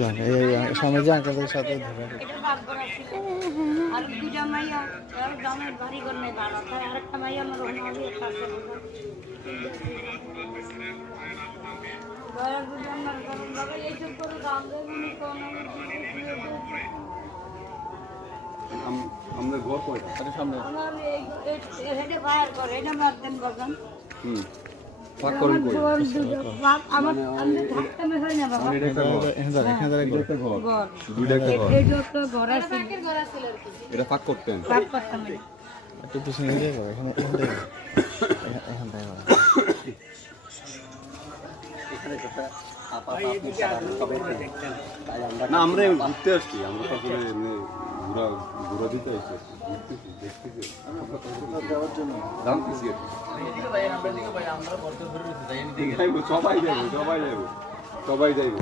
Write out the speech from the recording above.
একটু আগে সামনে যে আঙ্কেলের সাথে ধরে এটা বাদ করা ছিল আর দুইটা মাইয়া আর দামের বাড়ি ঘর নেই ভাড়া তাই আরেকটা মাইয়া আমার ওখানে হবে কাছে দয়া বুঝান না কারণ বাবা এইসব করে দাম দেবেন কোন আমরা ঘর কয়টা আরে সামনে আমার এই হেডে ফায়ার করে এটা বাদ দেন বাগান পাক করেন কই আমার আমি থাকতে মে হয় না বাবা এখানে একটা ঘর ঘর দুইটা একটা ঘর এই যত ঘর আছে এটা পাক করতেন পাক করতাম না একটু পিছনে দিয়ে যাবো এখানে এখান থেকে না আমরা ঘুরতে আসছি আমরা তো আসলে এমনি ঘোরা দিতে আসছি দেখতেছি জানতেছি সবাই যাইব